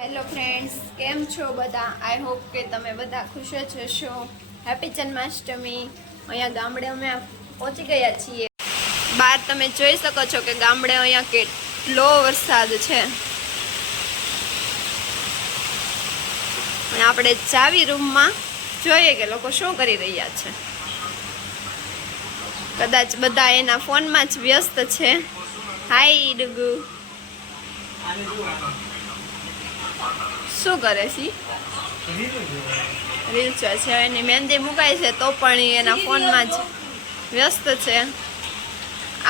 Hello friends, કેમ છો બધા? આઈ હોપ કે તમે બધા ખુશ જ હશો. હેપી જન્માષ્ટમી. અહીંયા ગામડે અમે પહોંચી ગયા છીએ. બહાર તમે જોઈ શકો છો કે ગામડે અહીંયા કેટલો વરસાદ છે. અને આપણે ચાવી રૂમમાં જોઈએ કે લોકો શું કરી રહ્યા છે. કદાચ બધા એના ફોનમાં જ વ્યસ્ત છે. હાય ડુગુ, શું કરે છે? રીલ છે. એની મહેંદી મુકાય છે તો પણ એના ફોનમાં જ વ્યસ્ત છે.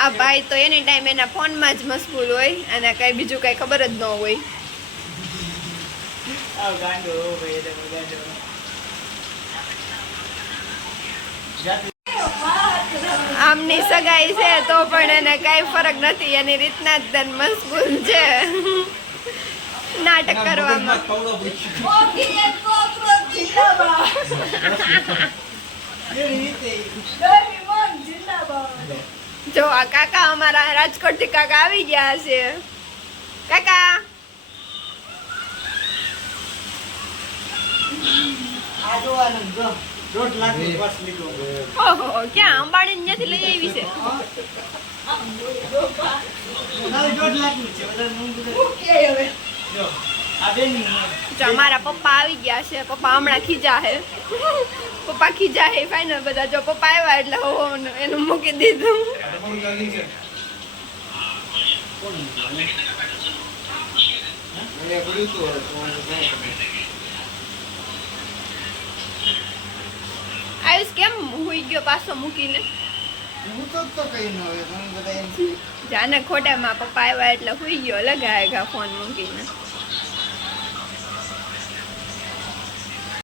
આ ભાઈ તો એની ટાઈમ એના ફોનમાં જ મશગુલ હોય અને કઈ બીજું કઈ ખબર જ ન હોય. આમની સગાઈ છે તો પણ એને કઈ ફરક નથી. એની રીતના જ મશગુલ છે નાટક કરવામાં. જો આ કાકા, અમારા રાજકોટ થી કાકા આવી ગયા છે. કાકા ઓહો, ક્યાં અંબાણી ત્યાંથી લઈ આવી છે? અમારા પપ્પા આવી ગયા છે. પપ્પા હમણાં ખીજા હે. પપ્પા ખીજા હે ફાઈનલ. બધા જો પપ્પા આવ્યા એટલે એનું મૂકી દીધું. આયુષ કેમ હુઈ ગયો પાછો મૂકીને? જાને ખોટામાં પપ્પા આવ્યા એટલે હુઈ ગયો લગાવેગા ફોન મૂકીને.